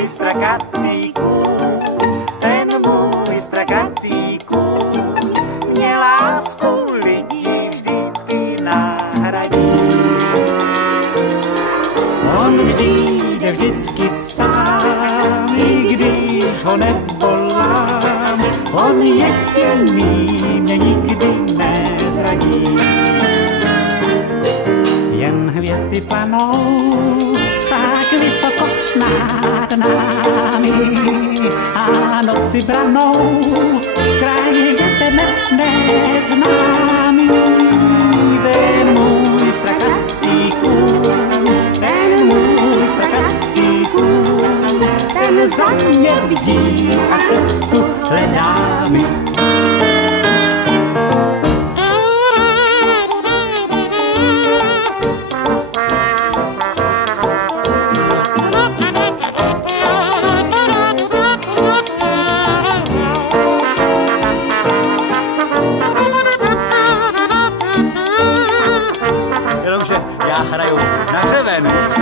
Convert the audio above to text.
můj strakatý kůň, ten můj strakatý kůň, mě lásku lidí vždycky nahradí. On přijde vždycky sám, i když ho nevolám, on jediný mě nikdy nezradí. Jen hvězdy planou tak vysoko nad námi a noci branou kraj jede neznámý. Ten můj strakatý kůň, ten můj strakatý kůň, ten za mě bdí a cestu hledá mi. Jenomže já hraju na hřeben.